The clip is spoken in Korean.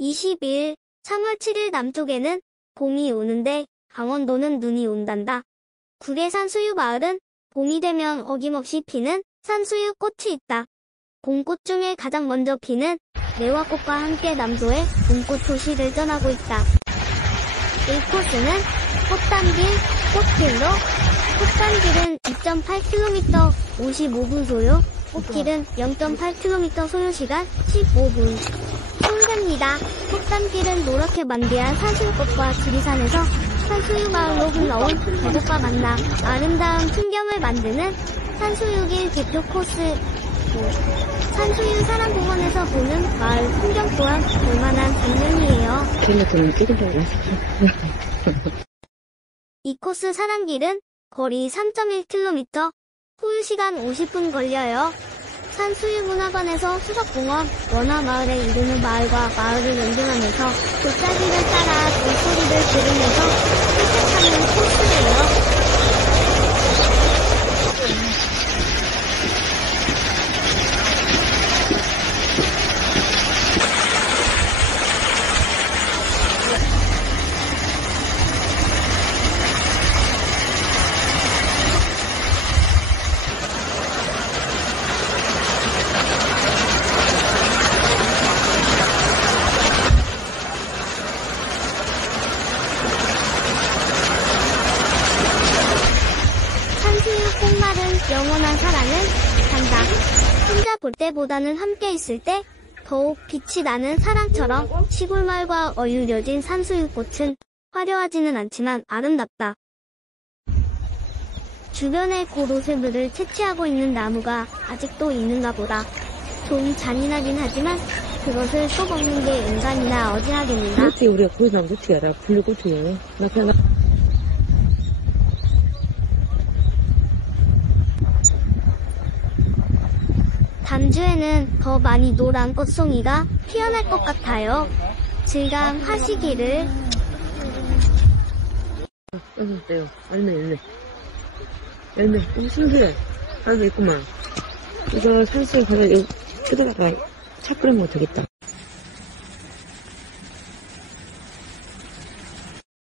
20일, 3월 7일 남쪽에는 봄이 오는데 강원도는 눈이 온단다. 구례 산수유마을은 봄이 되면 어김없이 피는 산수유 꽃이 있다. 봄꽃 중에 가장 먼저 피는 매화꽃과 함께 남도의 봄꽃 도시를 떠나고 있다. 이 코스는 꽃단길, 꽃길로, 꽃단길은 2.8km 55분 소요, 꽃길은 0.8km 소요시간 15분. 송새입니다. 꽃단길은 노랗게 만개한 산수유꽃과 지리산에서 산수유마을로 흘러온 계곡과 만나 아름다운 풍경을 만드는 산수유길 대표 코스. 산수유 사랑공원에서 보는 마을 풍경 또한 볼만한 장면이에요. 이 코스 사랑길은 거리 3.1km, 소요시간 50분 걸려요. 산수유문화관에서 수석공원, 원화마을에 이르는 마을과 마을을 연결하면서 돗자리를 따라 물소리를 들으면서 산책하는 코스예요. 꽃말은 영원한 사랑을 간다. 혼자 볼 때보다는 함께 있을 때 더욱 빛이 나는 사랑처럼 시골 마을과 어우러진 산수유꽃은 화려하지는 않지만 아름답다. 주변에 고로쇠물을 채취하고 있는 나무가 아직도 있는가 보다. 좀 잔인하긴 하지만 그것을 또 먹는 게 인간이나 어디 하겠는가. 어떻게 우리가 거기서 나면 어떻게 알아? 불르고 어떻게 해? 나 그냥 담주에는 더 많이 노란 꽃송이가 피어날 것 같아요. 즐감하시기를. 어서오세요. 열매. 신기해. 하나 더 있구만. 이거 산수유 가서 여기 뜯어다가 차 끓여 먹어도 되겠다.